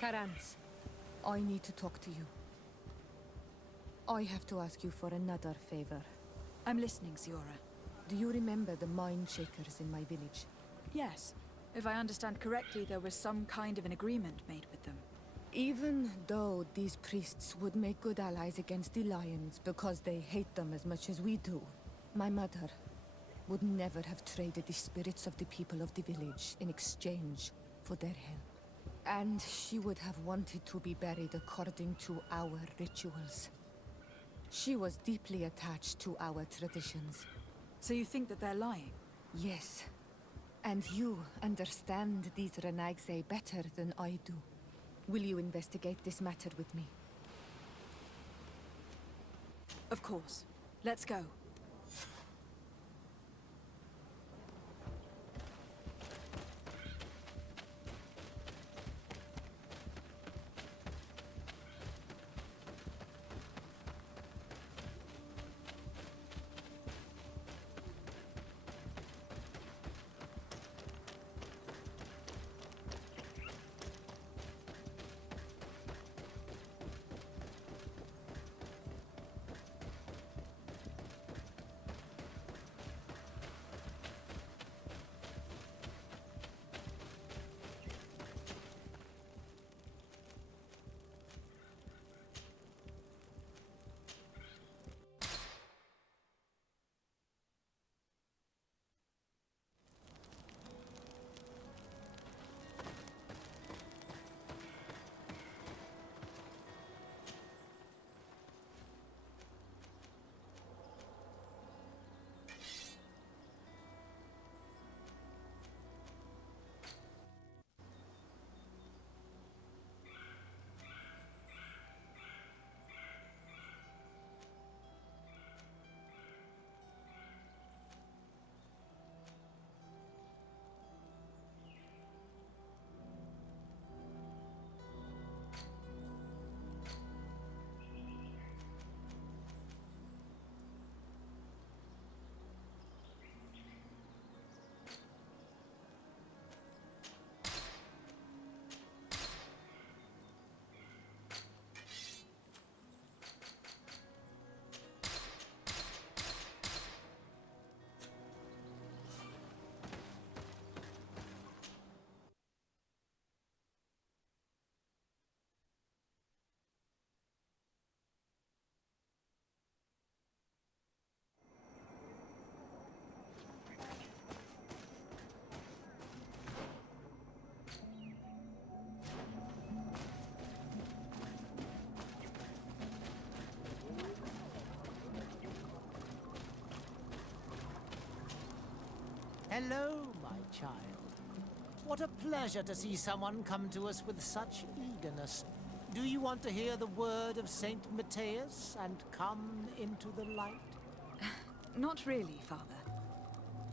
Karans, I need to talk to you. I have to ask you for another favor. I'm listening, Siora. Do you remember the mine shakers in my village? Yes. If I understand correctly, there was some kind of an agreement made with them. Even though these priests would make good allies against the lions because they hate them as much as we do, my mother would never have traded the spirits of the people of the village in exchange for their help. And she would have wanted to be buried according to our rituals. She was deeply attached to our traditions. So you think that they're lying? Yes. And you understand these Renagse better than I do. Will you investigate this matter with me? Of course. Let's go. Hello, my child. What a pleasure to see someone come to us with such eagerness. Do you want to hear the word of Saint Matthias and come into the light? Not really, Father.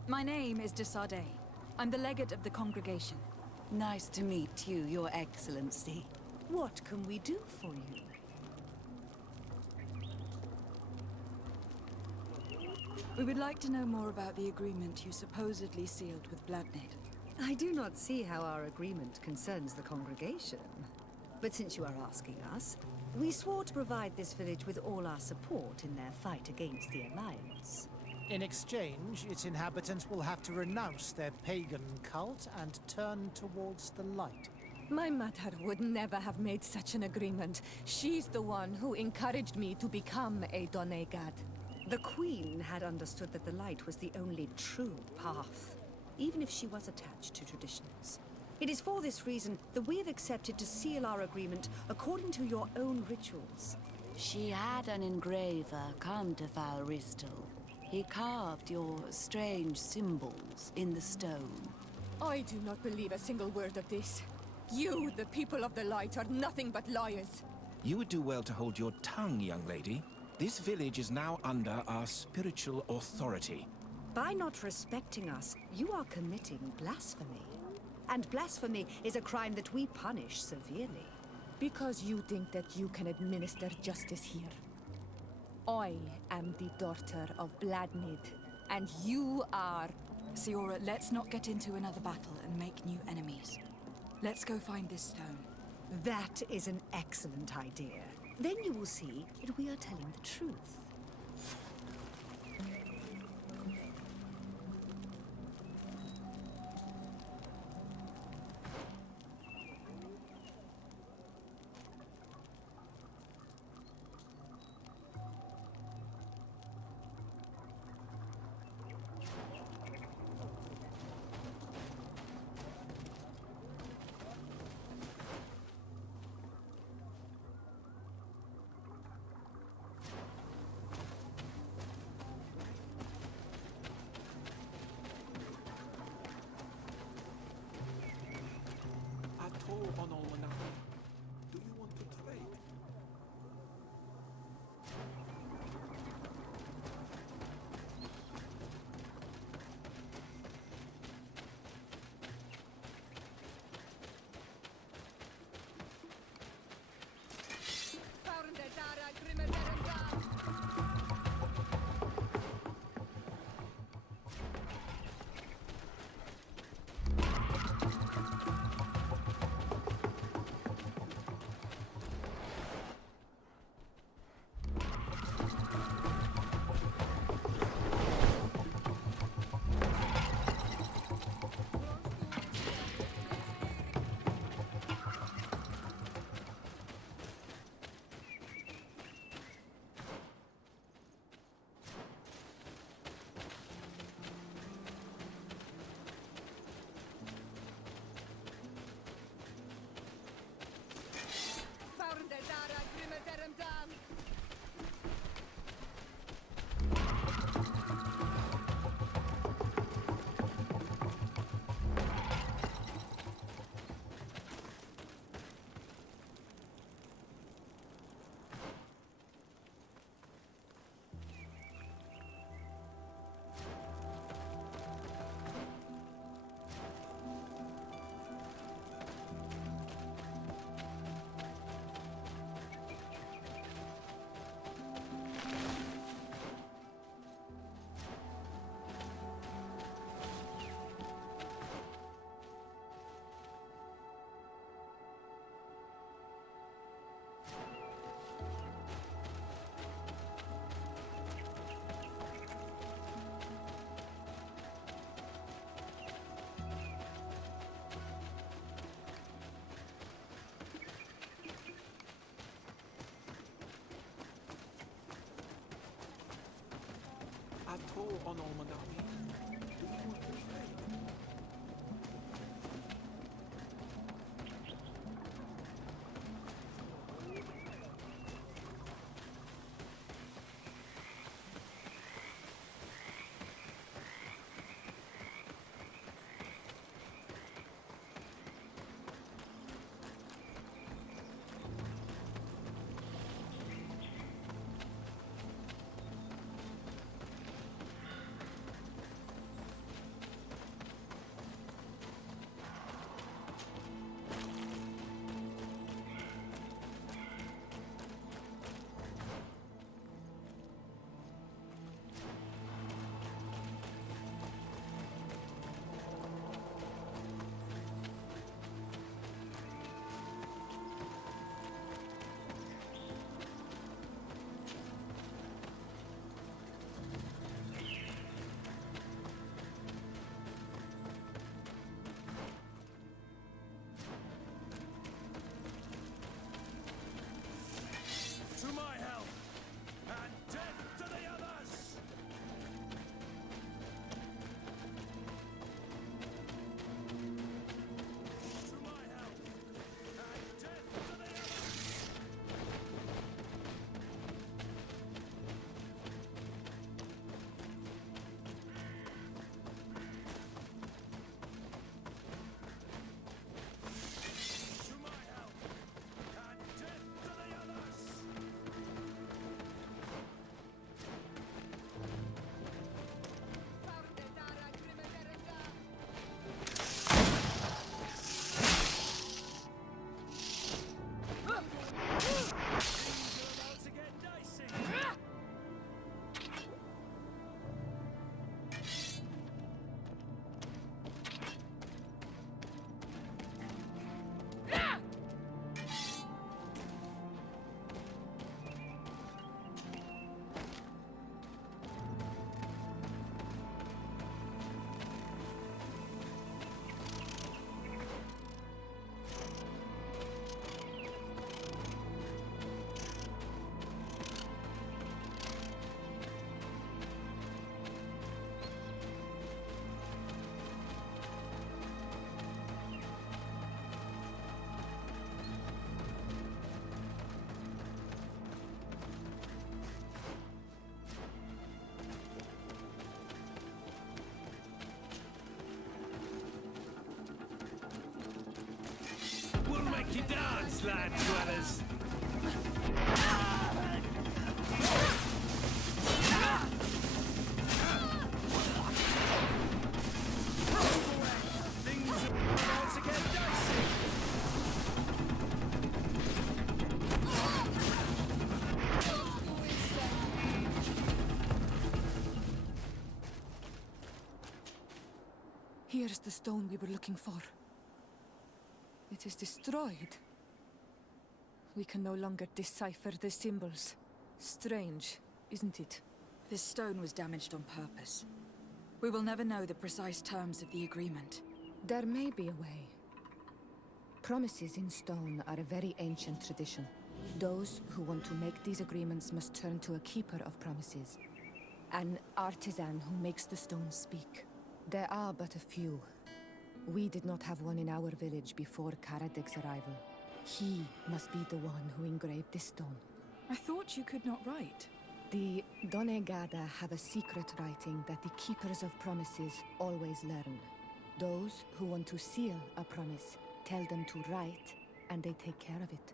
My name is de Sardet. I'm the legate of the congregation. Nice to meet you, Your Excellency. What can we do for you? We would like to know more about the agreement you supposedly sealed with Bladnid. I do not see how our agreement concerns the congregation. But since you are asking us, we swore to provide this village with all our support in their fight against the Alliance. In exchange, its inhabitants will have to renounce their pagan cult and turn towards the light. My mother would never have made such an agreement. She's the one who encouraged me to become a Donegad. The Queen had understood that the light was the only true path, even if she was attached to traditions. It is for this reason that we have accepted to seal our agreement according to your own rituals. She had an engraver come to Val Ristel. He carved your strange symbols in the stone. I do not believe a single word of this. You, the people of the light, are nothing but liars. You would do well to hold your tongue, young lady. This village is now under our spiritual authority. By not respecting us, you are committing blasphemy. And blasphemy is a crime that we punish severely. Because you think that you can administer justice here. I am the daughter of Bladnid, and you are... Siora, let's not get into another battle and make new enemies. Let's go find this stone. That is an excellent idea. Then you will see that we are telling the truth. Do you want to trade? Ato on Almanami. Do you want to trade? Make you dance, land dwellers! Things are about to get dicey! Here's the stone we were looking for. It is destroyed. We can no longer decipher the symbols. Strange, isn't it? This stone was damaged on purpose. We will never know the precise terms of the agreement. There may be a way. Promises in stone are a very ancient tradition. Those who want to make these agreements must turn to a keeper of promises. An artisan who makes the stones speak. There are but a few. We did not have one in our village before Karadeg's arrival. He must be the one who engraved this stone. I thought you could not write. The Donegada have a secret writing that the keepers of promises always learn. Those who want to seal a promise tell them to write, and they take care of it.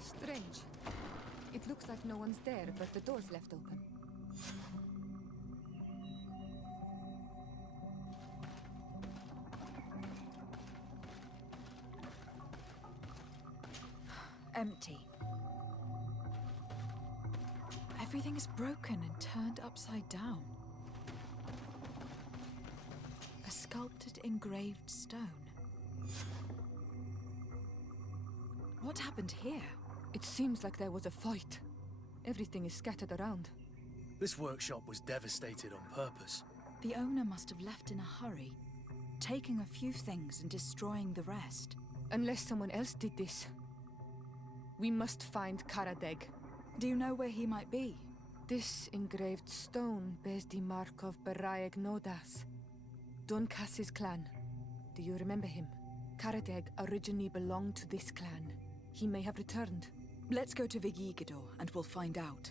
Strange. It looks like no one's there, but the door's left open. Empty. Everything is broken and turned upside down. A sculpted, engraved stone. What happened here? It seems like there was a fight. Everything is scattered around. This workshop was devastated on purpose. The owner must have left in a hurry, taking a few things and destroying the rest. Unless someone else did this. We must find Karadeg. Do you know where he might be? This engraved stone bears the mark of Baraeg Nodas, Donkas's clan. Do you remember him? Karadeg originally belonged to this clan. He may have returned. Let's go to Vigigidor and we'll find out.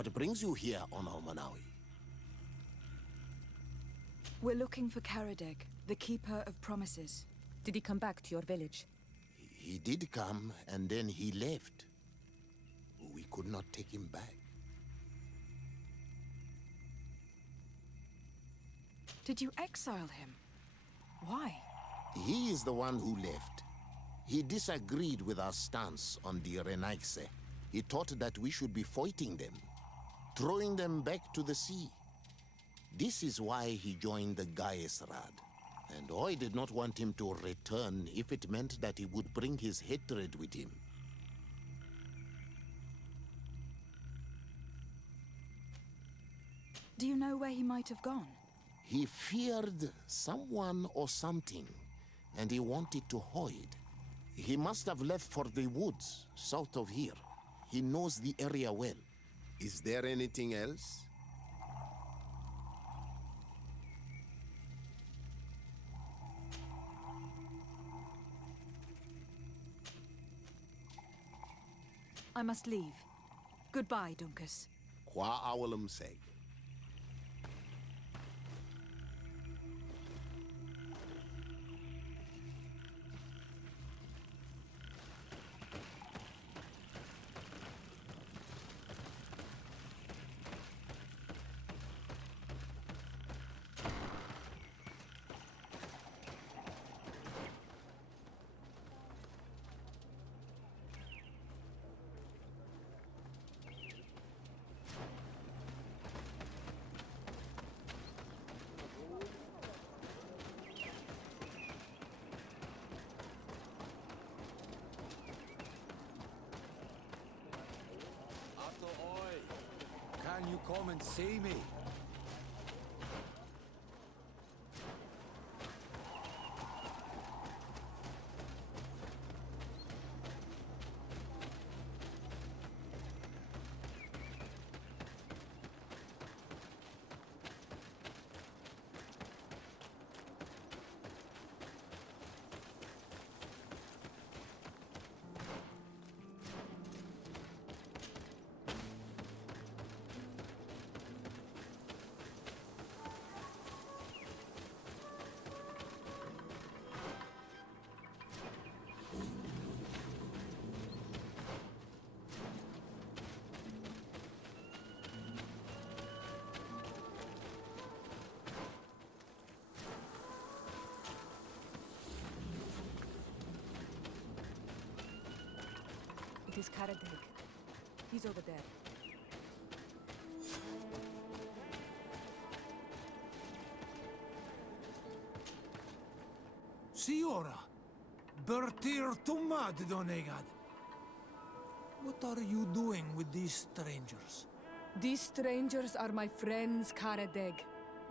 What brings you here on Almanawi? We're looking for Karadeg, the Keeper of Promises. Did he come back to your village? He did come, and then he left. We could not take him back. Did you exile him? Why? He is the one who left. He disagreed with our stance on the Renaigse. He thought that we should be fighting them, throwing them back to the sea. This is why he joined the Gaesrad. And I did not want him to return if it meant that he would bring his hatred with him. Do you know where he might have gone? He feared someone or something, and he wanted to hide. He must have left for the woods, south of here. He knows the area well. Is there anything else? I must leave. Goodbye, Dunkus. Qua awalum seg. Can you come and see me? It is Karadeg. He's over there. Siora, Bertir Tumad Donegad. What are you doing with these strangers? These strangers are my friends, Karadeg.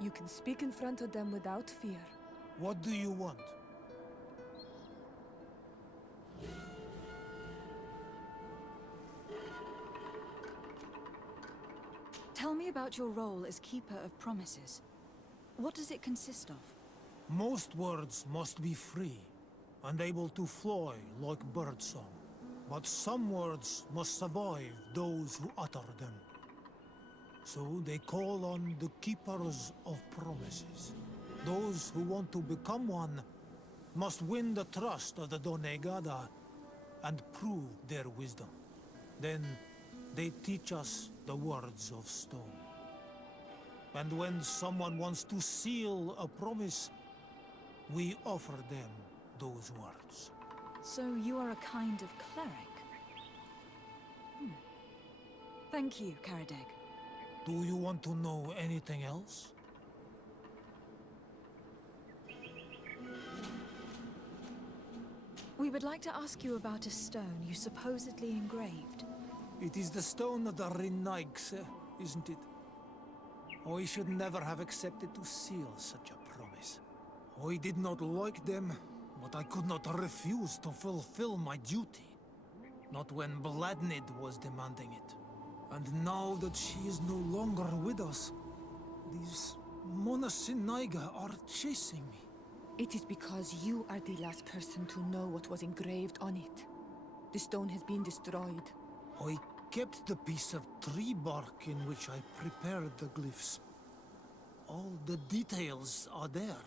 You can speak in front of them without fear. What do you want? Tell me about your role as Keeper of Promises. What does it consist of? Most words must be free, and able to fly like birdsong. But some words must survive those who utter them. So they call on the Keepers of Promises. Those who want to become one must win the trust of the Donegada and prove their wisdom. Then they teach us the words of stone. And when someone wants to seal a promise, we offer them those words. So you are a kind of cleric? Thank you, Karadeg. Do you want to know anything else? We would like to ask you about a stone you supposedly engraved. It is the stone of the Renaigse, isn't it? I should never have accepted to seal such a promise. I did not like them, but I could not refuse to fulfill my duty. Not when Bladnid was demanding it. And now that she is no longer with us, these Monasinaiga are chasing me. It is because you are the last person to know what was engraved on it. The stone has been destroyed. I kept the piece of tree bark in which I prepared the glyphs. All the details are there.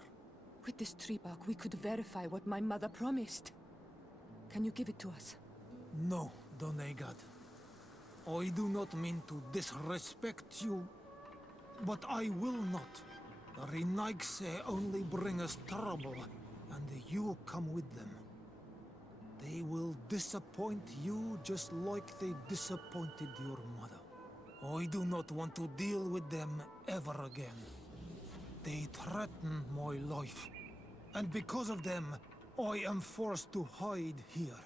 With this tree bark, we could verify what my mother promised. Can you give it to us? No, Donegad. I do not mean to disrespect you, but I will not. The Renaigse only bring us trouble, and you come with them. They will disappoint you just like they disappointed your mother. I do not want to deal with them ever again. They threaten my life, and because of them, I am forced to hide here.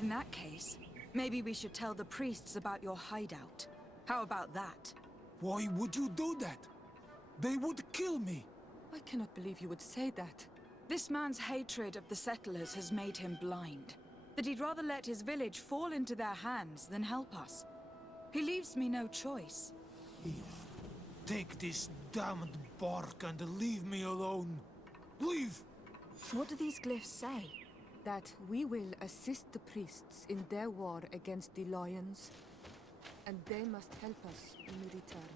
In that case, maybe we should tell the priests about your hideout. How about that? Why would you do that? They would kill me. I cannot believe you would say that. This man's hatred of the settlers has made him blind. That he'd rather let his village fall into their hands than help us. He leaves me no choice. Here, take this damned bark and leave me alone. Leave! What do these glyphs say? That we will assist the priests in their war against the lions, and they must help us in return.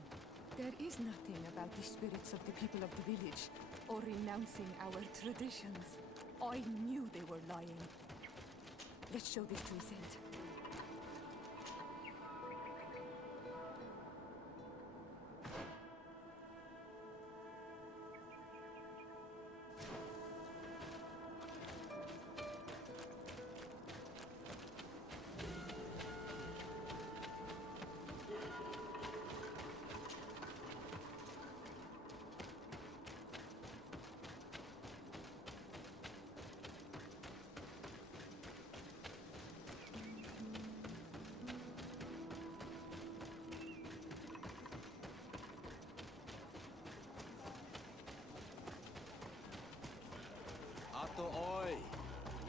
There is nothing about the spirits of the people of the village, or renouncing our traditions. I knew they were lying. Let's show this to Iselt.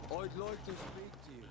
I'd like to speak to you.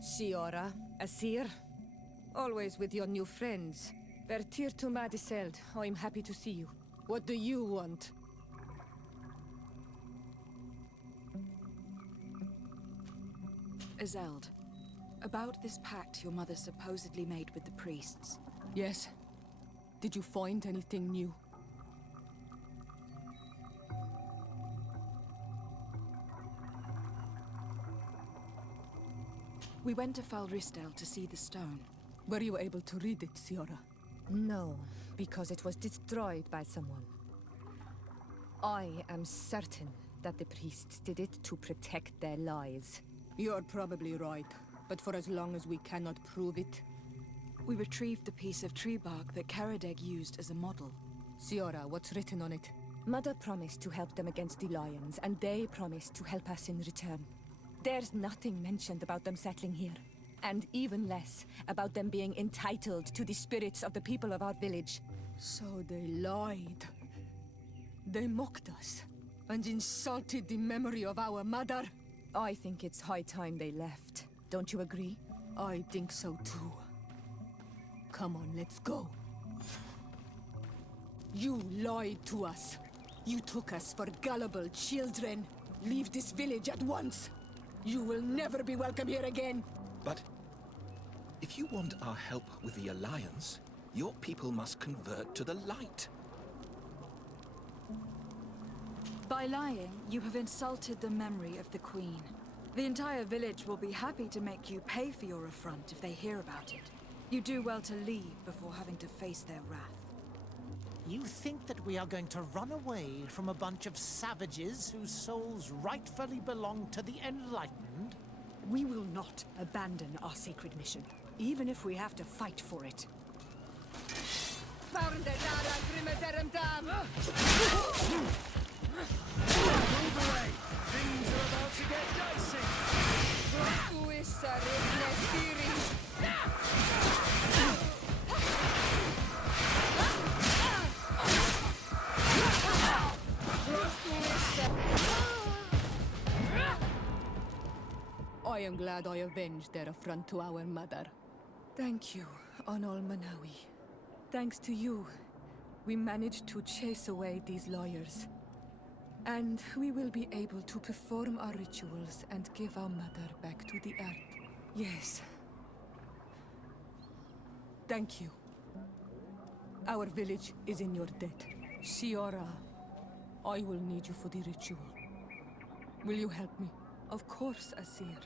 Siora, Asir, always with your new friends. Vertir to Madiseld, I'm happy to see you. What do you want? Azeld, about this pact your mother supposedly made with the priests. Yes. Did you find anything new? We went to Falristel to see the stone. Were you able to read it, Siora? No, because it was destroyed by someone. I am certain that the priests did it to protect their lies. You're probably right, but for as long as we cannot prove it... We retrieved the piece of tree bark that Karadeg used as a model. Siora, what's written on it? Mother promised to help them against the lions, and they promised to help us in return. There's nothing mentioned about them settling here, and even less about them being entitled to the spirits of the people of our village. So they lied. They mocked us, and insulted the memory of our mother. I think it's high time they left. Don't you agree? I think so too. Come on, let's go. You lied to us. You took us for gullible children. Leave this village at once. You will never be welcome here again. But if you want our help with the Alliance, your people must convert to the light. By lying, you have insulted the memory of the Queen. The entire village will be happy to make you pay for your affront if they hear about it. You do well to leave before having to face their wrath. You think that we are going to run away from a bunch of savages whose souls rightfully belong to the Enlightened? We will not abandon our sacred mission, even if we have to fight for it. Move away! Things are about to get dicey! I am glad I avenged their affront to our mother. Thank you, Onol Manawi. Thanks to you, we managed to chase away these lawyers. And we will be able to perform our rituals and give our mother back to the earth. Yes. Thank you. Our village is in your debt. Shiora, I will need you for the ritual. Will you help me? Of course, Asir.